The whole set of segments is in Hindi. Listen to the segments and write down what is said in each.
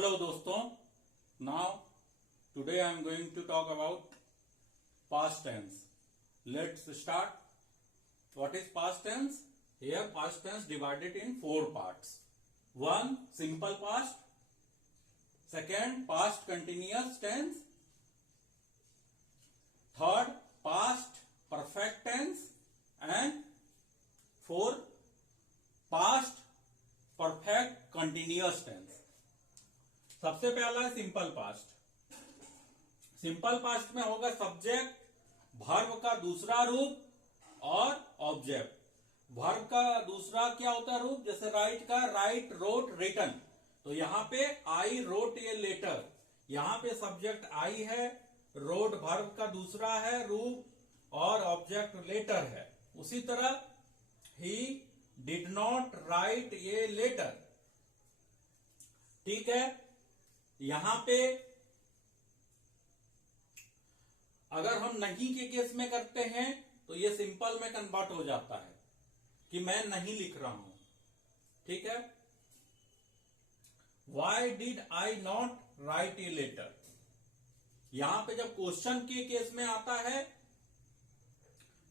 Hello दोस्तों, now today I am going to talk about past tense. Let's start. What is past tense? Here past tense divided in 4 parts. 1. Simple past. Second, past continuous tense. Third, past perfect tense. And 4, past perfect continuous tense. सबसे पहला है सिंपल पास्ट। सिंपल पास्ट में होगा सब्जेक्ट, वर्ब का दूसरा रूप और ऑब्जेक्ट। वर्ब का दूसरा क्या होता है रूप? जैसे राइट का राइट, रोट, रिटन। तो यहां पे आई रोट ए लेटर, यहां पे सब्जेक्ट आई है, रोट वर्ब का दूसरा है रूप और ऑब्जेक्ट लेटर है। उसी तरह ही did not write a letter, ठीक है। यहां पे अगर हम नहीं के केस में करते हैं तो ये सिंपल में कन्वर्ट हो जाता है कि मैं नहीं लिख रहा हूं, ठीक है। Why did I not write a letter, यहां पे जब क्वेश्चन के केस में आता है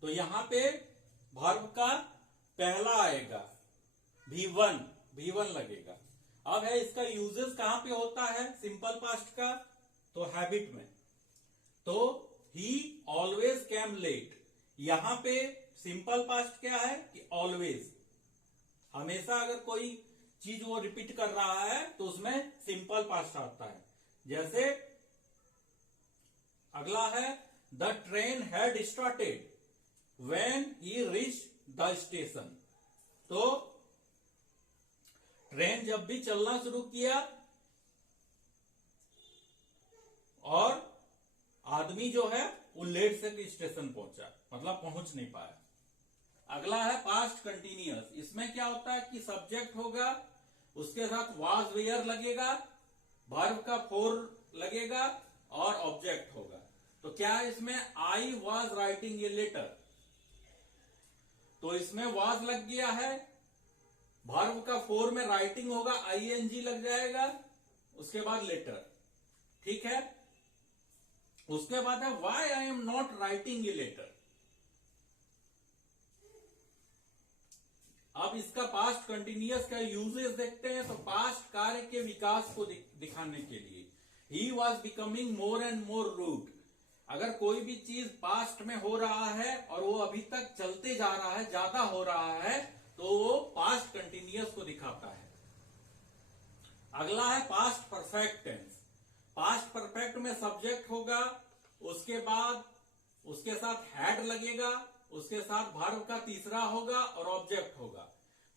तो यहां पे वर्ब का पहला आएगा, V1 लगेगा। अब है इसका यूजेस कहां पे होता है सिंपल पास्ट का? तो हैबिट में। तो ही ऑलवेज कैम लेट, यहां पे सिंपल पास्ट क्या है कि ऑलवेज, हमेशा अगर कोई चीज वो रिपीट कर रहा है तो उसमें सिंपल पास्ट आता है। जैसे अगला है the train had started when he reach the station. तो ट्रेन जब भी चलना शुरू किया और आदमी जो है वो लेट से स्टेशन पहुंचा, मतलब पहुंच नहीं पाया। अगला है पास्ट कंटिन्यूअस, इसमें क्या होता है कि सब्जेक्ट होगा, उसके साथ वाज वेयर लगेगा, वर्ब का फोर लगेगा और ऑब्जेक्ट होगा। तो क्या इसमें I was writing a letter, तो इसमें वाज लग गया है, वर्ब का फोर में राइटिंग होगा, आईएनजी लग जाएगा, उसके बाद लेटर, ठीक है। उसके बाद है why I am not writing a letter. अब इसका पास्ट कंटिन्यूअस का यूजेस देखते हैं। तो पास्ट कार्य के विकास को दिखाने के लिए ही was becoming more and more rude, अगर कोई भी चीज पास्ट में हो रहा है और वो अभी तक चलते जा रहा है, ज्यादा हो रहा है, तो वो पास्ट कंटिन्यूअस को दिखाता है। अगला है past perfect tense. Past perfect में सब्जेक्ट होगा, उसके बाद उसके साथ हैड लगेगा, उसके साथ वर्ब का तीसरा होगा और ऑब्जेक्ट होगा।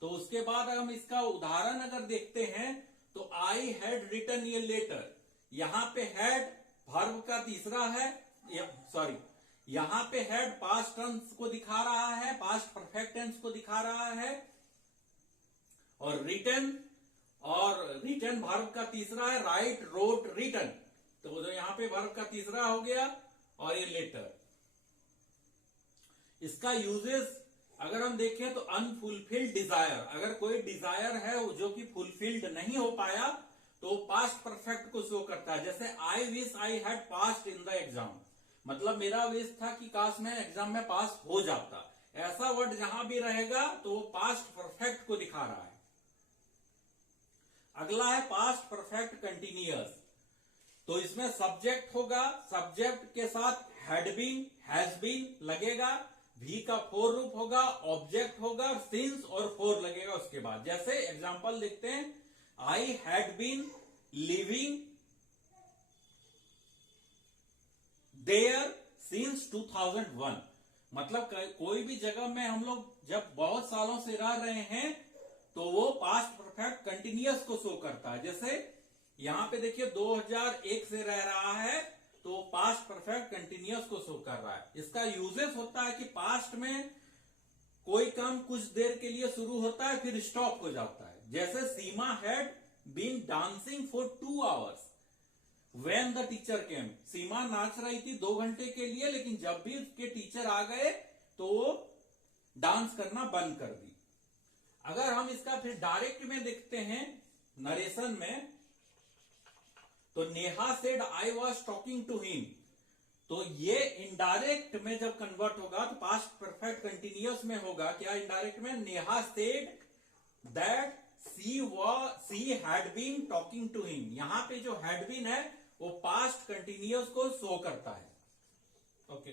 तो उसके बाद हम इसका उदाहरण अगर देखते हैं तो I had written a letter, यहां पे हैड वर्ब का तीसरा है, यहां पे हेड पास्ट टेंस को दिखा रहा है, पास्ट परफेक्ट टेंस को दिखा रहा है, और रिटन वर्ब का तीसरा है, राइट, रोट, रिटन। तो यहां पे वर्ब का तीसरा हो गया और ये लेटर। इसका यूजेस अगर हम देखें तो अनफुलफिल्ड डिजायर, अगर कोई डिजायर है जो कि फुलफिल्ड नहीं हो पाया तो पास्ट परफेक्ट को शो करता है। जैसे I wish I had passed in the exam, मतलब मेरा विश था कि काश मैं एग्जाम में पास हो जाता। ऐसा वर्ड जहां भी रहेगा तो वो पास्ट परफेक्ट को दिखा रहा है। अगला है पास्ट परफेक्ट कंटिन्यूअस। तो इसमें सब्जेक्ट होगा, सब्जेक्ट के साथ हैड बीन, हैज बीन लगेगा, भी का फोर रूप होगा, ऑब्जेक्ट होगा, सिंस और फोर लगेगा उसके बाद। जैसे एग्जांपल देखते हैं, I had been living there since 2001, मतलब कोई भी जगह में हम लोग जब बहुत सालों से रह रहे हैं तो वो पास्ट परफेक्ट कंटिन्यूअस को शो करता है। जैसे यहां पे देखिए 2001 से रह रहा है तो पास्ट परफेक्ट कंटिन्यूअस को शो कर रहा है। इसका यूजेस होता है कि पास्ट में कोई काम कुछ देर के लिए शुरू होता है फिर स्टॉप हो जाता है। जैसे Seema had been dancing for 2 hours when the teacher came, Seema नाच रही थी 2 घंटे के लिए, लेकिन जब भी उसके टीचर आ गए तो वो डांस करना बंद कर दी। अगर हम इसका फिर डायरेक्ट में देखते हैं नरेशन में, तो Neha said I was talking to him, तो ये इनडायरेक्ट में जब कन्वर्ट होगा तो पास्ट परफेक्ट कंटिन्यूअस में होगा क्या, इनडायरेक्ट में, Neha said that she had been talking to him. यहां पे जो हैड बीन है वो पास्ट कंटिन्यूअस को शो करता है। ओके